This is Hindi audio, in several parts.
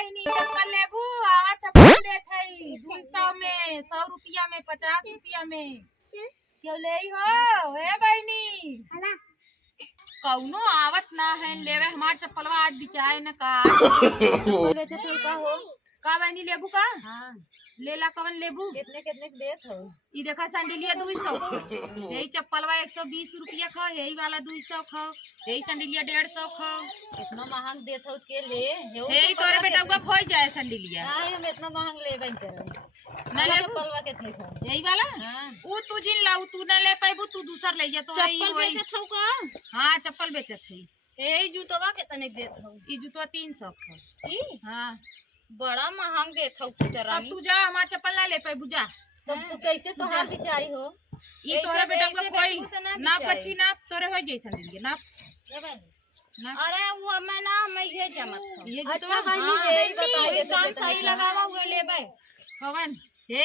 बहनी चप्पल लेबू आवा चप्पल देत हई 200 में 100 रुपया में 50 रुपया में क्यों ले हो ए बहनी कौनो आवत ना है लेवे हमार चप्पलवा आज बिचाए न का बेचे तो का हो का बहनी लेबू का हां लेला कवन लेबू कितने कितने देत हो ई देखा सैंडलिया 200 यही चप्पलवा 120 रुपया खा यही वाला 200 खा यही सैंडलिया 150 खा इतना महंग देत हो के ले यही तोरे बेटा को खोई जाए सैंडलिया हां हम इतना महंग लेबे करे ना ले चप्पलवा कितने खा यही वाला हां वो तू जिन लाऊ तू ना ले पाइबू तू दूसर ले जा तोरा ई वही बेचत हो का हां चप्पल बेचत है यही जूतवा कितने देत हो ई जूतवा 300 खा ई हां बड़ा महंग देत हो तोरा अब तू जा हमार चप्पल ना ले पाइबू जा तब तू कैसे तोहार बिचाई हो ये तोरे बेटा को कोई ना पच्ची ना तोरे हो जैसन देंगे ना ना अरे वो मैं ये जमत ये अच्छा बहनी यही बताओ काम सही लगावा हुए लेबे कवन हे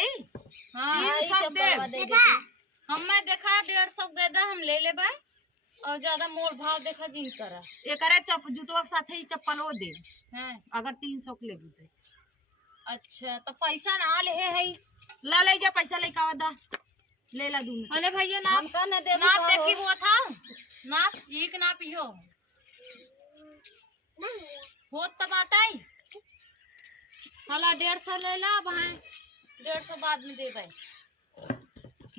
हां सब दे हम मैं देखा 150 दे दे हम ले लेबे और ज्यादा मोल भाव देखा जिन करा एकरे जूतवा के साथे ही चप्पल हो दे हैं अगर 300 के लेबू ते अच्छा तो पैसा ना ले है ला ले जा पैसा लेके आवा दा ले ला दूं अरे भैया नाप का ना दे नाप देखी वो था नाप एक नाप ही हो त बाटाई हला 150 ले ला वहां 150 बाद में दे भाई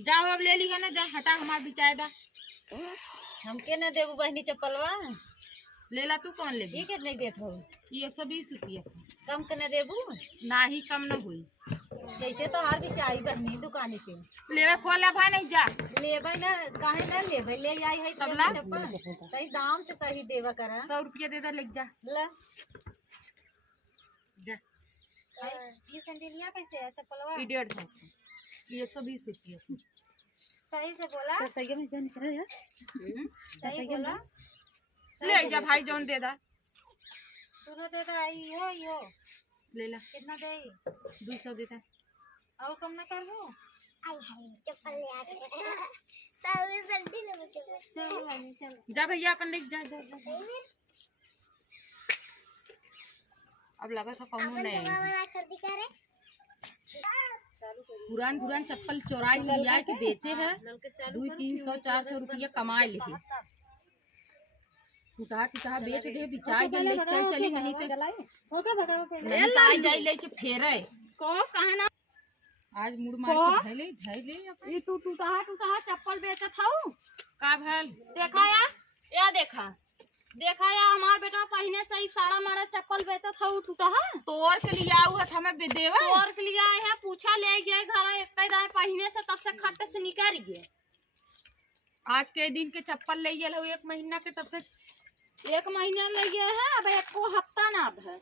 जाओ अब ले लीगा ना जा हटा हमार बिचाएदा हमके ना देबू बहनी चप्पलवा ले ला तू कौन ले कितने देत हो ये 120 रुपया कम कने देबू ना ही कम न हुई कैसे तो हार भी चाहिए बहनी दुकानी पे लेवे खोला भाई नहीं जा लेबे ना काहे ना लेबे ले आई है तबला सही दाम से सही देवा करा 100 रुपया दे दे ले जा ले जा ये सैंडलिया कैसे है चप्पलवा 150 ये 120 रुपया सही से बोला तो सही में जान करे यार सही बोला ले जा भाई जोन दे दा तूने दे दा यो ले ला कितना दे 200 देता और कम ना कर दो आई हाय चप्पल ले आते तब जल्दी ले चल जा भैया अपन ले जा जा अब लगा था कौन नहीं पुरान चप्पल चोराई लिया के बेचे है 200-300 400 रुपया कमाए ले टूटा बेच दे बिचाई गए ले चली नहीं तो जाई लेके फेरे को कहां ना आज मुड़ मार के धैले ये तू टूटा चप्पल बेचत हऊ का भेल देखा या देखा या हमार बेटा पहने से ही साड़ा मारा चप्पल बेचत हऊ टूटा है तोर के लिए आऊ है हमें देवे तोर के लिए आए है पूछा ले गए घर एक दाए पहने से तब से खट से निकाल गए आज के दिन के चप्पल ले गेल हो 1 महीना के तब से 1 महीना ले गए है अब 1 हफ्ता ना अब है